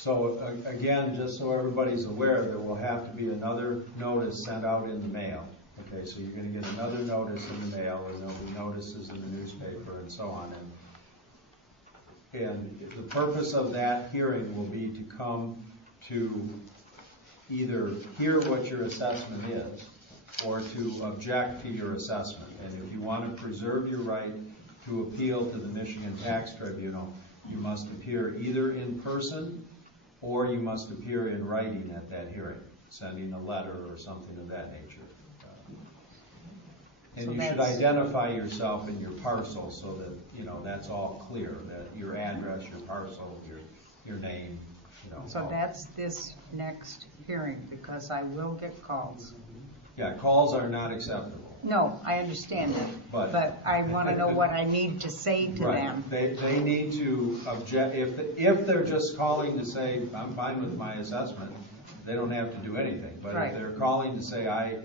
So again, just so everybody's aware, there will have to be another notice sent out in the mail. Okay, so you're going to get another notice in the mail, and there'll be notices in the newspaper and so on. And the purpose of that hearing will be to come to either hear what your assessment is or to object to your assessment. And if you want to preserve your right to appeal to the Michigan Tax Tribunal, you must appear either in person or you must appear in writing at that hearing, sending a letter or something of that nature. And so you should identify yourself in your parcel so that, you know, that's all clear, that your address, your parcel, your name, you know. So that's this next hearing, because I will get calls. Yeah, calls are not acceptable. No, I understand that, but I want to know what I need to say to them. They need to object. If they're just calling to say, I'm fine with my assessment, they don't have to do anything. But if they're calling to say, I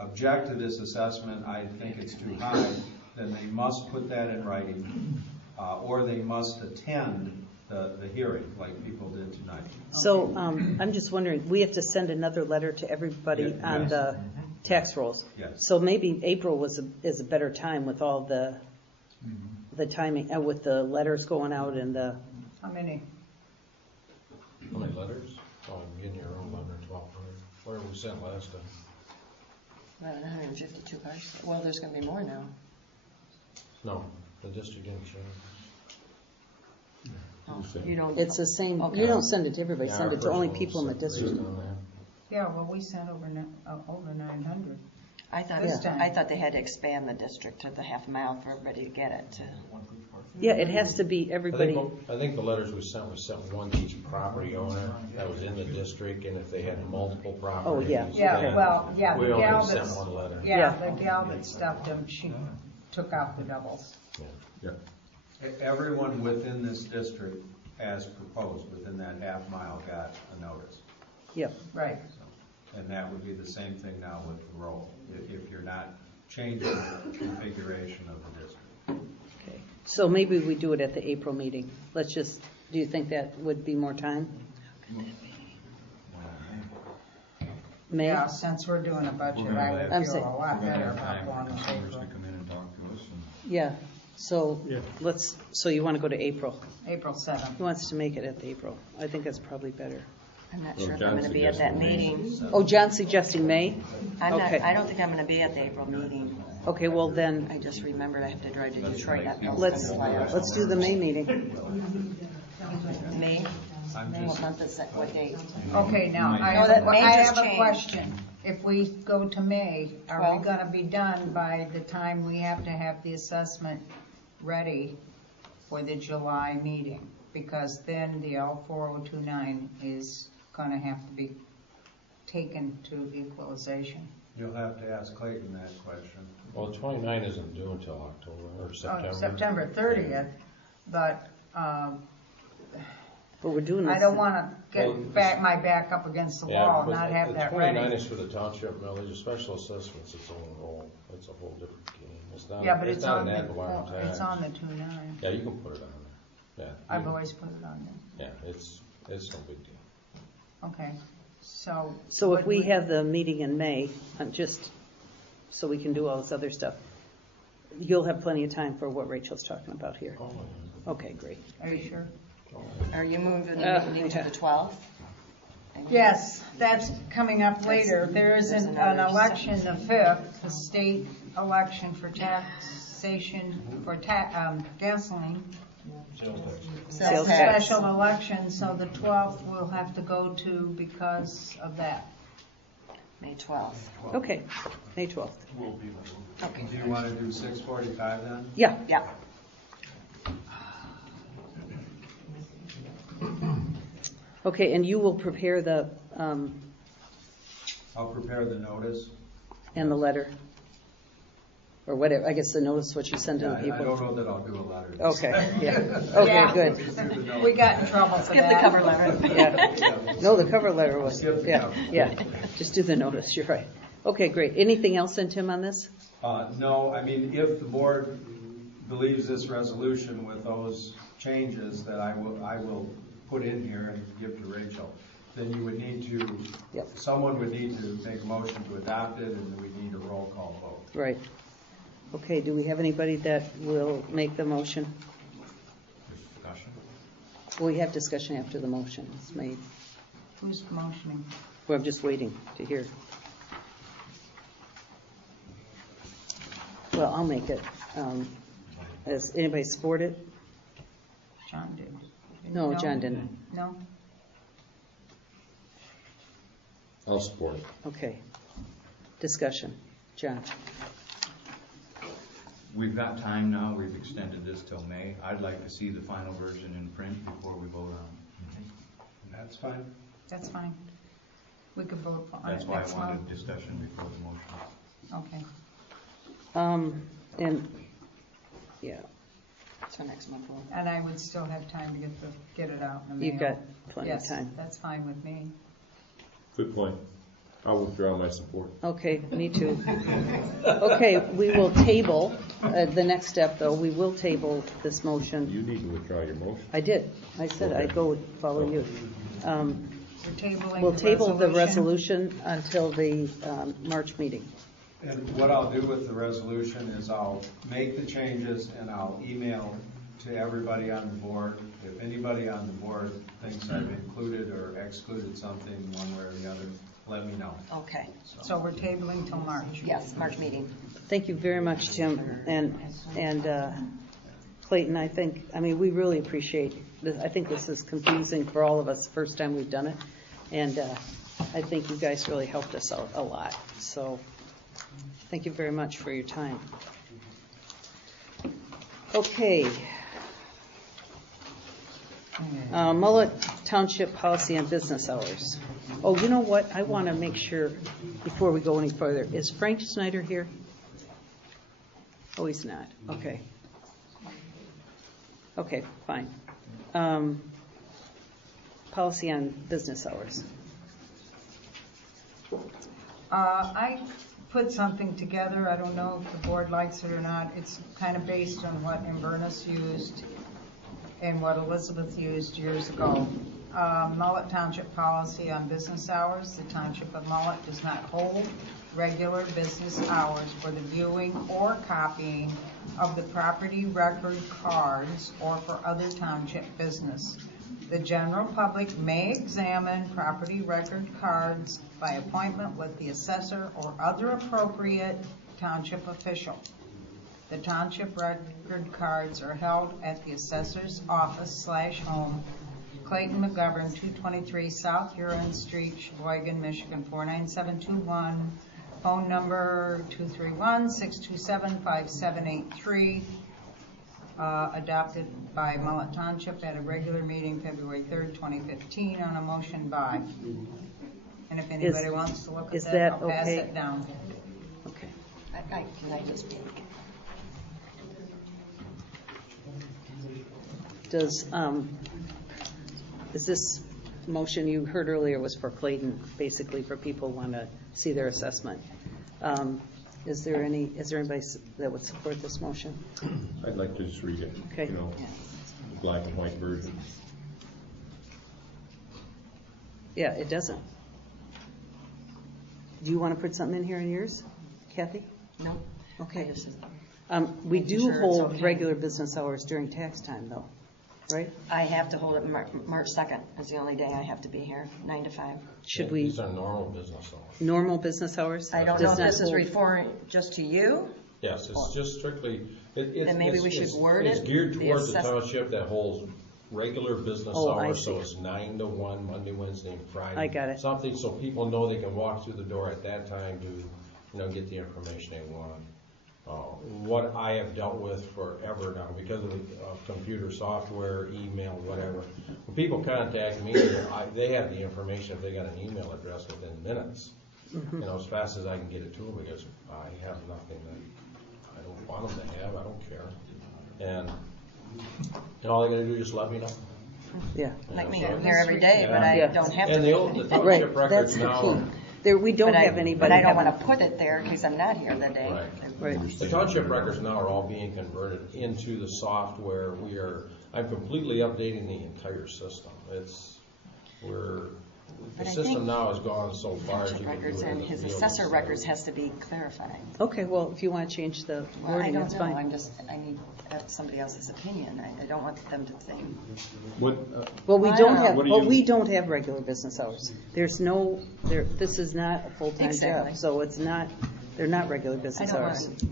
object to this assessment, I think it's too high, then they must put that in writing, or they must attend the hearing like people did tonight. So I'm just wondering, we have to send another letter to everybody on the tax rolls. Yes. So maybe April is a better time with all the timing, with the letters going out and the. How many? How many letters? Oh, I'm getting your own letter, 1,200. Where we sent last time? About 152 cards. Well, there's going to be more now. No, the district didn't change. Oh, you don't. It's the same. Okay. You don't send it to everybody. Send it to only people in the district. Yeah, well, we sent over 900. I thought they had to expand the district to the half mile for everybody to get it. Yeah, it has to be everybody. I think the letters we sent one to each property owner that was in the district, and if they had multiple properties. Oh, yeah. Yeah, well, yeah, we the only gal sent one letter. the gal that stuffed them, she took out the doubles. Yeah. Everyone within this district, as proposed, within that half mile got a notice. Yep. Right. So, and that would be the same thing now with the roll, if you're not changing the configuration of the district. Okay. So maybe we do it at the April meeting. Let's just, do you think that would be more time? May? Yeah, since we're doing a budget, I would feel a lot better about going to April. Yeah. So so you want to go to April? April 7th. Who wants to make it at the April? I think that's probably better. I'm not sure if I'm going to be at that meeting. Oh, John's suggesting May? Okay. I don't think I'm going to be at the April meeting. Okay, well then. I just remembered I have to drive to Detroit. Let's do the May meeting. May? What month is that? What date? Okay, now, I have a question. If we go to May, are we going to be done by the time we have to have the assessment ready for the July meeting? Because then the L4029 is going to have to be taken to equalization. You'll have to ask Clayton that question. Well, 29 isn't due until October or September. September 30th, but we're doing this. I don't want to get my back up against the wall and not have that ready. The 29 is for the township millage. Special assessments, its own role. It's a whole different game. It's not, but it's on the 29. Yeah, you can put it on there. Yeah, I've always put it on there. Yeah, it's no big deal. Okay, so. So if we have the meeting in May, just so we can do all this other stuff, you'll have plenty of time for what Rachel's talking about here. Oh, yeah. Okay, great. Are you sure? Are you moving the meeting to the 12th? Yes, that's coming up later. There is an election the 5th, the state election for taxation for gasoline. Sales tax. Special election, so the 12th we'll have to go to because of that. May 12th. Okay, May 12th. Okay. Do you want to do 6:45 then? Yeah. Yeah. Okay, and you will prepare the I'll prepare the notice. and the letter, or whatever. I guess the notice what you send to the people. I don't know that I'll do a letter. Okay. Yeah. Okay. Good. We got in trouble for Skip that. the cover letter. Yeah. No, the cover letter was. Skip the Yeah. cover. Yeah. Just do the notice. You're right. Okay. Great. Anything else, then, Tim, on this? No. I mean, if the board believes this resolution with those changes, that I will put in here and give to Rachel, then you would need to, Yep. someone would need to make a motion to adopt it, and we'd need a roll call vote. Right. Okay, do we have anybody that will make the motion? Discussion? Well, we have discussion after the motion is made. Who's motioning? Well, I'm just waiting to hear. Well, I'll make it. Has anybody support it? John did. No, John didn't. No? I'll support it. Okay. Discussion. John? We've got time now, we've extended this till May. I'd like to see the final version in print before we vote on That's fine. That's fine. We could vote on it. That's it why I next month. wanted discussion before the motion. Okay. And, yeah, So next month we'll. And I would still have time to get it out in the mail. you've got plenty of Yes, time. that's fine with me. Good point. I'll withdraw my support. Okay, me too. Okay, we will table, the next step though, we will table this motion. You need to withdraw your motion. I did. I said I'd go follow you. We're tabling We'll the table the resolution. resolution until the March meeting. And what I'll do with the resolution is I'll make the changes and I'll email to everybody on the board. If anybody on the board thinks I've included or excluded something one way or the other, let me know. Okay. So we're tabling till March. Yes, March meeting. Thank you very much, Tim. And Clayton, I mean, we really appreciate this. I think this is confusing for all of us, the first time we've done it. And I think you guys really helped us out a lot. So thank you very much for your time. Okay. Mullett Township Policy on Business Hours. Oh, you know what? I want to make sure, before we go any further, is Frank Snyder here? Oh, he's not. Okay. Okay, fine. Policy on business hours. I put something together. I don't know if the board likes it or not. It's kind of based on what Inverness used and what Elizabeth used years ago. Mullett Township Policy on Business Hours. The Township of Mullett does not hold regular business hours for the viewing or copying of the property record cards or for other township business. The general public may examine property record cards by appointment with the assessor or other appropriate township official. The township record cards are held at the assessor's office /home, Clayton McGovern, 223 South Huron Street, Sheboygan, Michigan, 49721. Phone number 231-627-5783. Adopted by Mullett Township at a regular meeting February 3rd, 2015 on a motion by. And if anybody wants to look at that, I'll pass it down. Okay. Can I just speak? Is this motion you heard earlier was for Clayton, basically for people who want to see their assessment? Is there anybody that would support this motion? I'd like to just read it. Okay. The black and white version. Yeah, it doesn't. Do you want to put something in here in yours, Kathy? No. Okay. This is- We do Sure, it's hold okay. regular business hours during tax time, though, right? I have to hold it March 2nd. That's the only day I have to be here, 9 to 5. Should we, These are normal business hours. normal business hours? I don't Does know if not this is hold- referring just to you. Yes, it's just strictly. Then maybe we should word It's it, geared the towards the assess- township that holds regular business Oh, I hours, so see. it's 9 to 1, Monday, Wednesday, and Friday. I got it. Something so people know they can walk through the door at that time to, get the information they want. What I have dealt with forever now, because of computer software, email, whatever, when people contact me, they have the information if they got an email address within minutes. As fast as I can get it to them, because I have nothing that I don't want them to have, I don't care. And all they gotta do is just let me know. Yeah. Like me, So I'm here every day, but I Yeah. don't have to. And the be. township Right, records that's the now key. We don't have anybody. But I don't having- want to put it there because I'm not here the day. Right. The township records now are all being converted into the software. I'm completely updating the entire system. The But I system think now has gone so far as you Township can do records it in and the his field. assessor records has to be clarified. Okay, well, if you want to change the Well, I wording, don't that's know, fine. I need somebody else's opinion. I don't want them to think. What, Well, we don't have, What do well, you- we don't have regular business hours. There's no, this is not a full-time Exactly. job, so it's not, they're not regular I business don't hours. want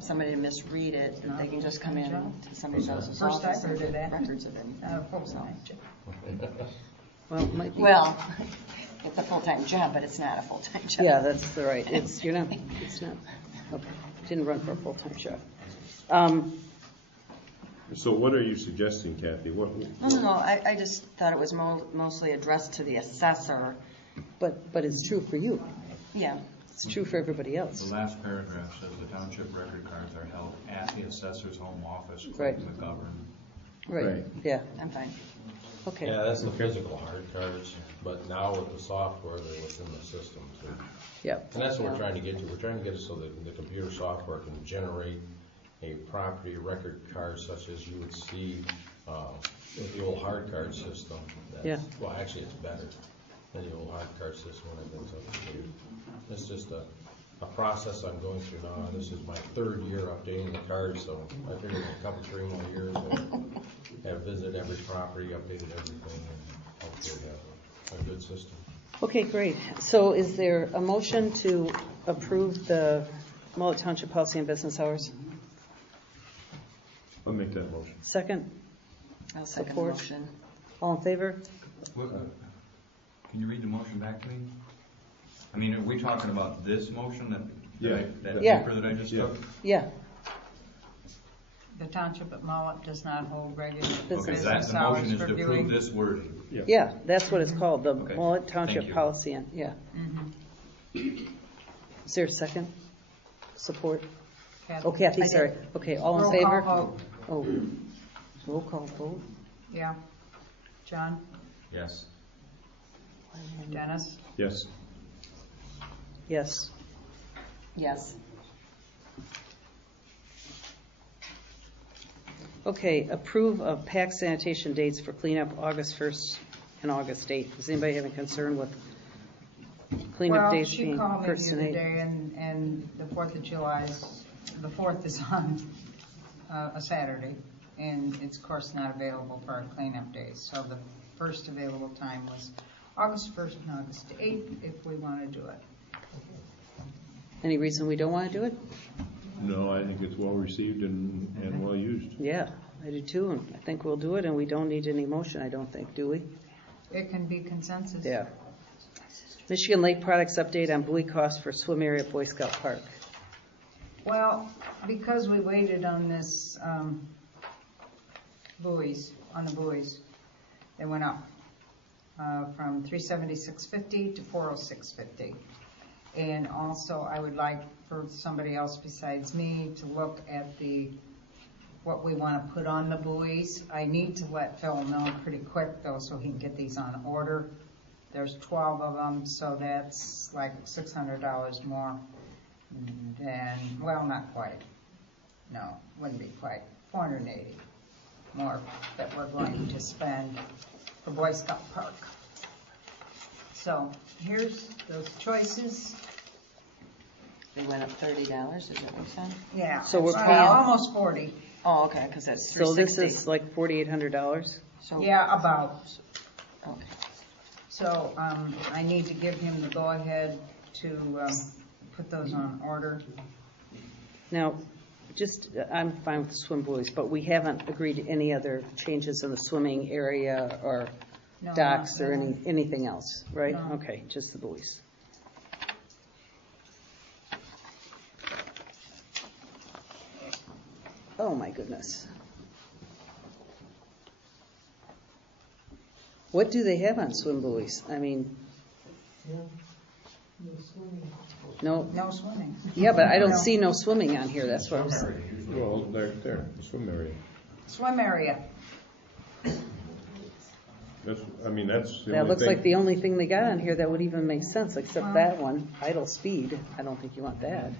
somebody to misread it, that they can just come in to somebody else's First office I've and heard of get that. records of it. Full-time job. Well, it might be. Well, it's a full-time job, but it's not a full-time job. Yeah, that's the right, it's not, okay, didn't run for a full-time job. so what are you suggesting, Kathy? No, I just thought it was mostly addressed to the assessor. But it's true for you, Yeah, it's true for everybody The else. last paragraph says the township record cards are held at the assessor's home office, Right. Clayton McGovern. Right, Right. yeah, I'm fine. okay, Yeah, that's the physical hard cards, but now with the software, they're within the system too. yeah, And that's what we're trying to get to. We're trying to get it so that the computer software can generate a property record card such as you would see with the old hard card system. Yeah. Well, actually, it's better than the old hard card system when it goes up to date. It's just a process I'm going through now. This is my third year updating the cards, so I figured in a couple, 3 more years, I'll have visited every property, updated everything, and hopefully have a good system. okay, great. So is there a motion to approve the Mullett Township Policy on Business Hours? I'll make that motion. Second, I'll second the Support. motion. all in favor? What, can you read the motion back to me? I mean, are we talking about this motion that Yeah. paper that I just took? Yeah, The township at Mullett does not hold regular Okay, Business business the hours motion is for to approve viewing. this wording. yeah, that's what it's called, the Okay, Mullett thank Township you. Policy on, yeah. Mhm. Is there a second? Support? Kathy? Oh, Kathy, I did. sorry. Okay, all in Roll favor? call vote. Oh, roll call vote. Yeah. John? Yes. Dennis? Yes. Yes. Yes. Okay, approve of PAC sanitation dates for cleanup August 1st and August 8th. Does anybody have a concern with cleanup dates Well, she being called me 1st the and other 8th? day, and the 4th of July, the 4th is on a Saturday, and it's of course not available for our cleanup days. So the first available time was August 1st and August 8th, if we want to do it. Any reason we don't want to do it? No, I think it's well received and well used. Yeah, I do too, and I think we'll do it, and we don't need any motion, I don't think, do we? It can be consensus. Yeah. Michigan Lake Products update on buoy costs for swim area at Boy Scout Park. Well, because we waited on this buoys, they went up from $376.50 to $406.50. And also, I would like for somebody else besides me to look at what we want to put on the buoys. I need to let Phil know pretty quick though, so he can get these on order. There's 12 of them, so that's like $600 more than, well, not quite. No, wouldn't be quite. 480 more that we're going to spend for Boy Scout Park. So here's those choices. They went up $30, is that what you said? Yeah. So we're Well, paying- almost 40. Oh, okay, because that's So this $360. is like $4,800? So- Yeah, about. Okay. So I need to give him the go-ahead to put those on order. Now, I'm fine with the swim buoys, but we haven't agreed to any other changes in the swimming area or No, docks or no. anything else, right? No. Okay, just the buoys. Oh, my goodness. What do they have on swim buoys? I mean, no, No swimming. yeah, but I don't No. see no swimming on here, that's what I'm saying. Well, there, the swim area. Swim area. That's, I mean, that's the That only looks thing. like the only thing they got on here that would even make sense, except that one, idle speed. I don't think you want that.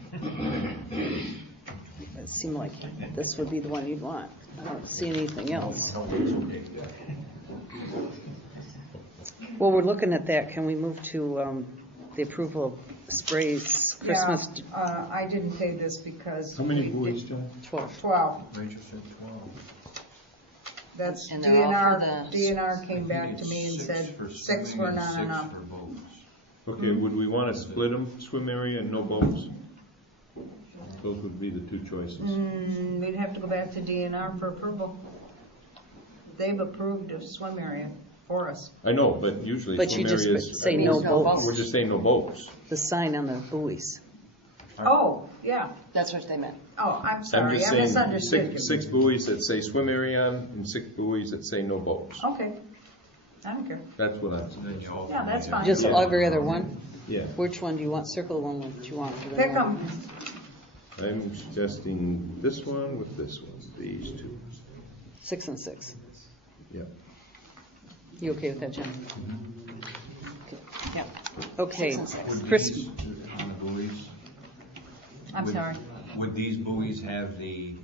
It seemed like this would be the one you'd want. I don't see anything else. Well, we're looking at that. Can we move to the approval of sprays, Christmas? Yeah, I didn't pay this because. How many we buoys, did- John? 12. 12. Rachel said 12. That's And they're all for the- DNR came back to me and Six said for 6 swimming were and not 6 enough. for boats. Okay, would we want to split them, swim area and no boats? Those would be the two choices. We'd have to go back to DNR for approval. They've approved a swim area for us. I know, but usually But you swim just areas. say no no boats. We're just saying no boats. The sign on the buoys. Oh, yeah. That's what they meant. Oh, I'm I'm sorry, just I saying, misunderstood you. six buoys that say swim area on and 6 buoys that say no boats. Okay, I don't care. That's what I'm So then you Yeah, that's alternate. fine. Just every other one? yeah. Which one do you want? Circle one that you want for the Pick one. them. I'm suggesting this one with this one, these two. 6 and 6. Yeah. You okay with that, Jen? Yeah. Okay. 6 and 6. Would Chris, these, on the buoys, I'm would- sorry. would these buoys have the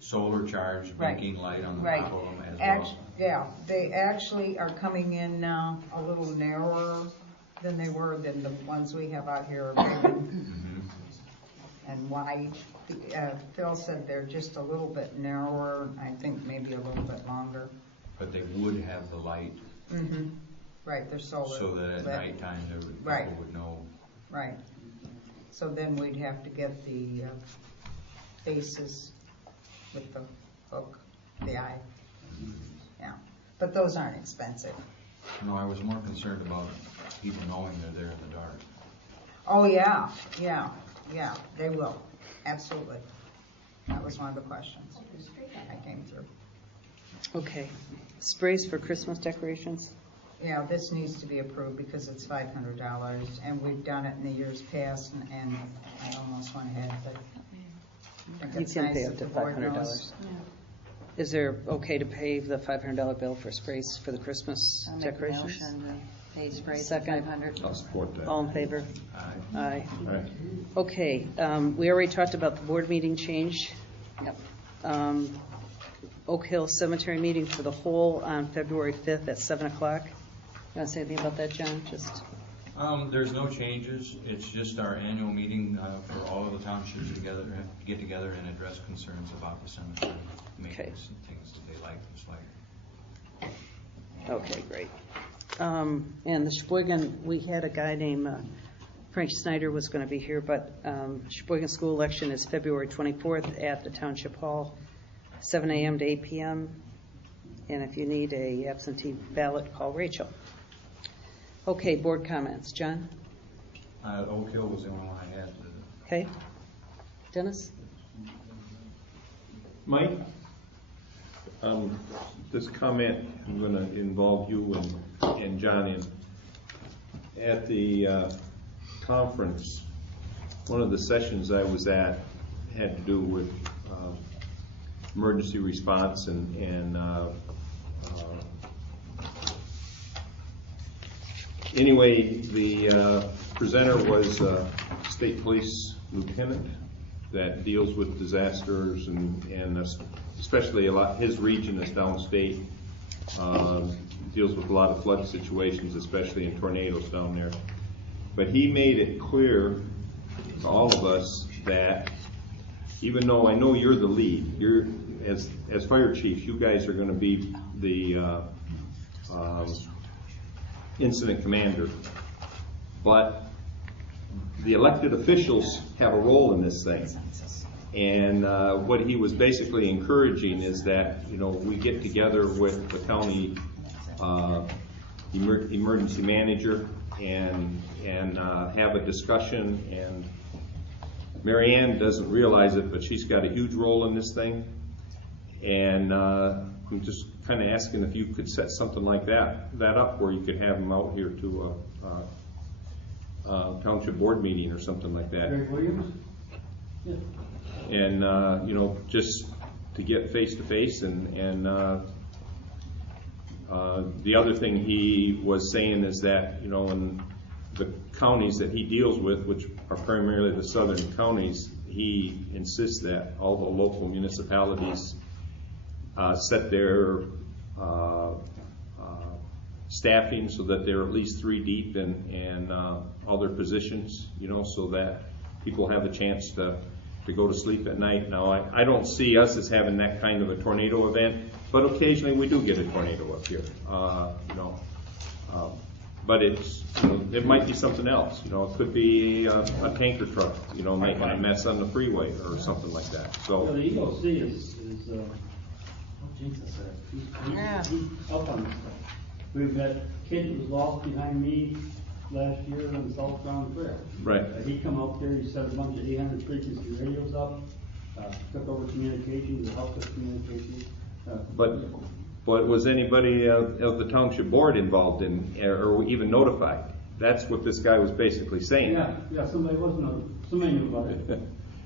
solar charge Right. blinking light on the Right. top of them as Act- well? Yeah, they actually are coming in now a little narrower than they were than the ones we have out here are big and wide. Phil said they're just a little bit narrower, I think maybe a little bit longer. But they would have the light Right, they're solar. so that at lit. nighttime Right. people would know. Right. So then we'd have to get the bases with the hook, the eye. Yeah, but those aren't expensive. No, I was more concerned about people knowing they're there in the dark. Oh, yeah, they will, absolutely. That was one of the questions I came through. okay. Sprays for Christmas decorations? Yeah, this needs to be approved because it's $500, and we've done it in the years past, and I almost went ahead, but I think You it's can nice pay that up to the board $500. knows. Is there okay to pay the $500 bill for sprays for the Christmas I'll make a decorations? motion to pay sprays at Second. 500. I'll support that. All in favor? Aye. Aye. All right. Okay, we already talked about the board meeting change. Yep. Oak Hill Cemetery meeting for the whole on February 5th at 7 o'clock. You want to say anything about that, John? Just, There's no changes. It's just our annual meeting for all of the townships together, get together and address concerns about the cemetery, maintenance and things that they like and dislike. okay, great. And the Sheboygan, we had a guy named Frank Snyder was going to be here, but Sheboygan school election is February 24th at the Township Hall, 7 a.m. to 8 p.m. And if you need a absentee ballot, call Rachel. Okay, board comments. John? Oak Hill was the only one I had. Okay. Dennis? Mike, this comment, I'm going to involve you and John in. At the conference, one of the sessions I was at had to do with emergency response and anyway, the presenter was a state police lieutenant that deals with disasters and especially a lot, his region is downstate, deals with a lot of flood situations, especially in tornadoes down there. But he made it clear to all of us that even though I know you're the lead, you're as fire chiefs, you guys are going to be the incident commander, but the elected officials have a role in this thing. And what he was basically encouraging is that, you know, we get together with the county emergency manager and have a discussion. And Mary Ann doesn't realize it, but she's got a huge role in this thing. And I'm just kind of asking if you could set something like that up where you could have them out here to a township board meeting or something like that. Greg Williams? Yeah. And you know, just to get face to face and The other thing he was saying is that, in the counties that he deals with, which are primarily the southern counties, he insists that all the local municipalities set their staffing so that they're at least 3 deep in all their positions, so that people have a chance to go to sleep at night. Now, I don't see us as having that kind of a tornado event, but occasionally we do get a tornado up here, but it might be something else. It could be a tanker truck, making a mess on the freeway or something like that. So the EOC is Jesus, he's up on this stuff. We've got a kid that was lost behind me last year on the South Ground Trail. Right. He come up there, he set a bunch of 800 frequency radios up, took over communications, helped with communications. But was anybody of the township board involved in, or even notified? That's what this guy was basically saying. Yeah, somebody knew about it.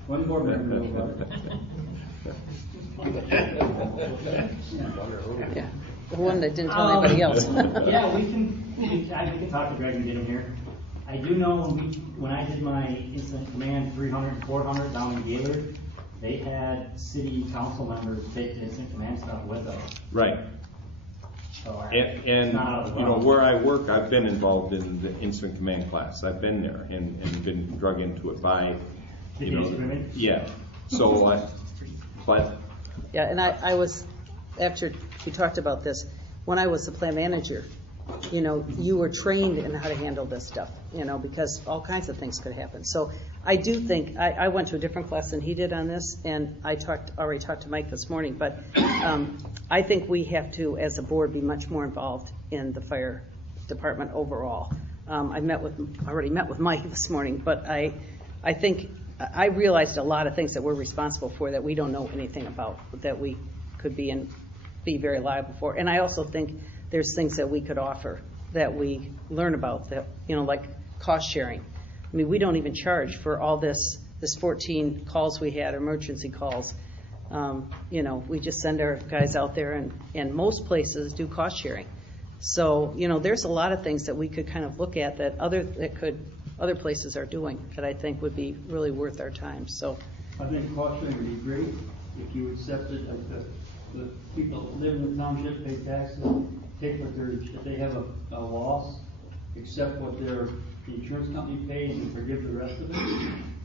One board member knew about it. Yeah, the one that didn't tell anybody else. Yeah, we can talk to Greg and get him here. I do know when I did my incident command 300 and 400 down in Gaylord, they had city council members take the incident command stuff with them. Right. So And where I work, I've been involved in the incident command class. I've been there and been drug into it by, yeah. So, but. Yeah, and I was, after we talked about this, when I was the plant manager, you were trained in how to handle this stuff, because all kinds of things could happen. So I do think, I went to a different class than he did on this, and I already talked to Mike this morning, but I think we have to, as a board, be much more involved in the fire department overall. I already met with Mike this morning, but I think I realized a lot of things that we're responsible for that we don't know anything about, that we could be very liable for. And I also think there's things that we could offer that we learn about, that, like cost sharing. I mean, we don't even charge for all this 14 calls we had, emergency calls. We just send our guys out there, and most places do cost sharing. So, there's a lot of things that we could kind of look at that other places are doing that I think would be really worth our time. So I think cost sharing would be great if you accepted, like the people that live in the township pay taxes, take what if they have a loss, accept what their insurance company pays and forgive the rest of it.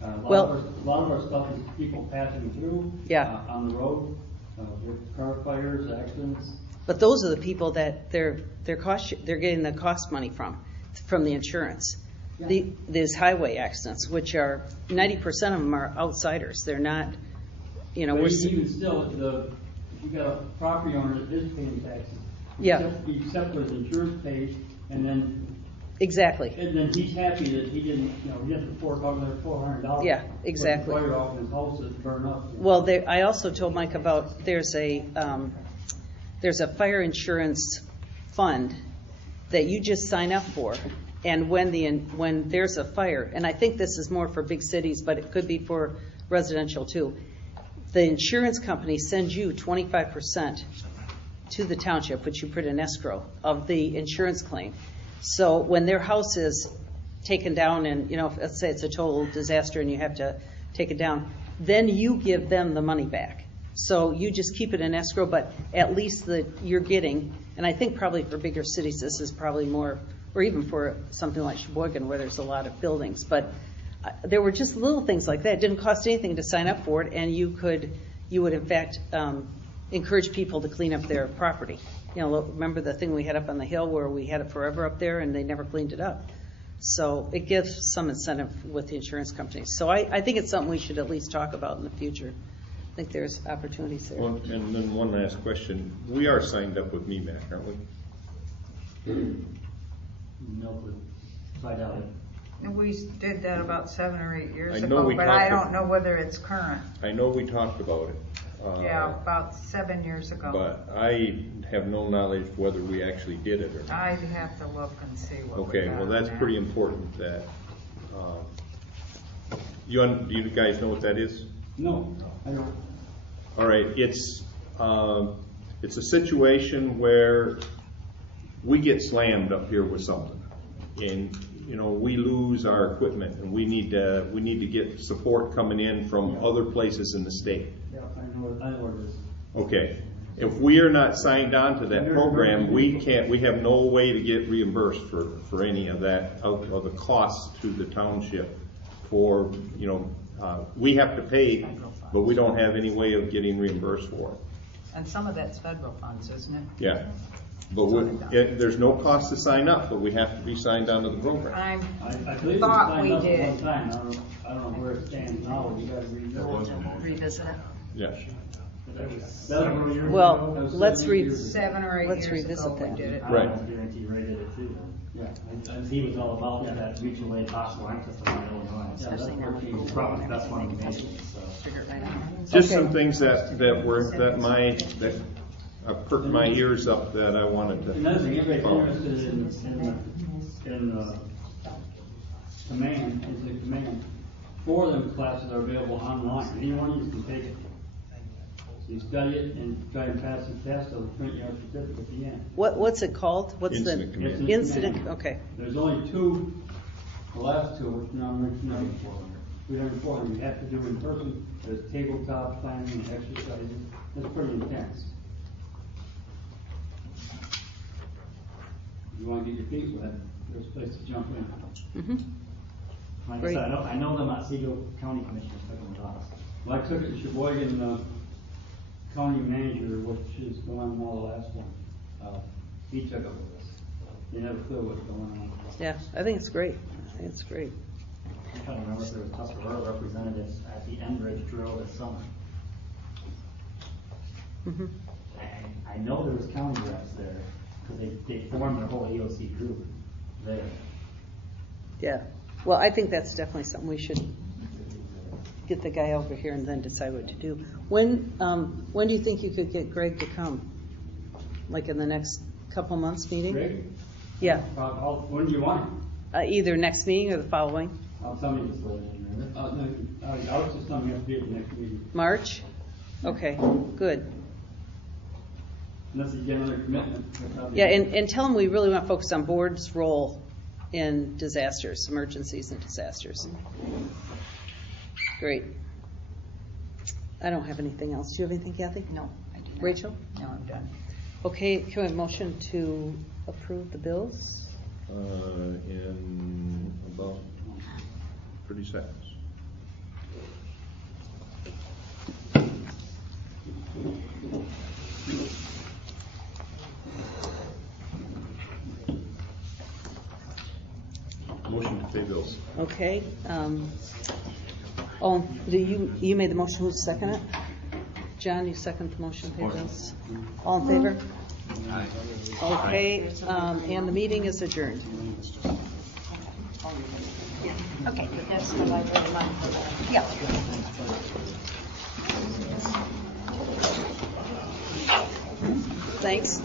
A lot of our stuff is people passing through on the road with car fires, accidents. But those are the people that they're getting the cost money from the insurance. Yeah. These highway accidents, which are 90% of them are outsiders. They're not, But even still, if you got a property owner that is paying taxes, you accept what his insurance pays, and then exactly. And then he's happy that he didn't, he didn't fork out another $400. Yeah, exactly. Fire off in his house that burned up. Well, I also told Mike about there's a fire insurance fund that you just sign up for, and when there's a fire, and I think this is more for big cities, but it could be for residential too. The insurance company sends you 25% to the township, which you put in escrow of the insurance claim. So when their house is taken down, and let's say it's a total disaster and you have to take it down, then you give them the money back. So you just keep it in escrow, but at least you're getting, and I think probably for bigger cities this is probably more, or even for something like Sheboygan where there's a lot of buildings, but there were just little things like that. It didn't cost anything to sign up for it, and you would in fact encourage people to clean up their property. Remember the thing we had up on the hill where we had it forever up there and they never cleaned it up. So it gives some incentive with the insurance companies. So I think it's something we should at least talk about in the future. I think there's opportunities there. Well, and then one last question. We are signed up with MEMAC, aren't we? No, but find out. And we did that about 7 or 8 years ago, but I don't know whether it's current. I know we talked about it. Yeah, about 7 years ago. But I have no knowledge whether we actually did it or not. I'd have to look and see what Okay, well that's pretty important that, do you guys know what that is? No, I don't. All right, it's a situation where we get slammed up here with something. And, you know, we lose our equipment and we need to get support coming in from other places in the state. Yeah, I know what it is. Okay. If we are not signed on to that program, we have no way to get reimbursed for any of that, of the costs to the township for, you know, we have to pay, but we don't have any way of getting reimbursed for it. And some of that's federal funds, isn't it? Yeah. But there's no cost to sign up, but we have to be signed on to the program. I believe it was thought we signed up did. at one time. I don't know where it stands now. You guys Revisit it. Yeah. Well, let's 7 or 8 Let's years revisit ago we that. did it. Right. I guarantee Ray did it too. Yeah, and he was all about that mutual aid possible access to Illinois. Especially now with He's probably the best one to make it, so. Figure it right out. Just Okay. some things that perked my ears up that I wanted to. Another thing, everybody's follow. interested in command. 4 of them classes are available online. Any one of you can take it. So you study it and try and pass the test, they'll print your certificate at the end. What's it called? What's Incident the command. incident? Okay. There's only 2, the last 2, which now I'm mentioning, 300, you have to do in person. There's tabletop planning and exercises. It's pretty intense. If you want to get your feet wet, there's a place to jump in. Mm-hmm. Like Great. I said, I know the Otsego County Commissioners took them with us. Well, I took it to Sheboygan County Manager, which is the one now, the last one. He took it with us. You never clue what's going on. Yeah, I think it's great. I think it's great. I'm trying to remember if there was Tuscarora representatives at the Enbridge drill this summer. Mm-hmm. I know there was county reps there, because they formed their whole AOC group there. Yeah. Well, I think that's definitely something we should get the guy over here and then decide what to do. When do you think you could get Greg to come? Like in the next couple months meeting? Greg? Yeah. When do you want it? Either next meeting or the following. I'll tell you this later. I was just telling you to be at the next meeting. March? Okay, good. Unless you get another commitment. Yeah, and tell him we really want to focus on board's role in disasters, emergencies and disasters. Great. I don't have anything else. Do you have anything, Kathy? No, I do not. Rachel? No, I'm done. Okay, can we have a motion to approve the bills? In about 30 seconds. Motion to pay bills. Okay. You made the motion. Who's second it? John, you second the motion to pay bills. All in favor? Aye. Okay, and the meeting is adjourned. Okay, that's the library money. Yeah. Thanks.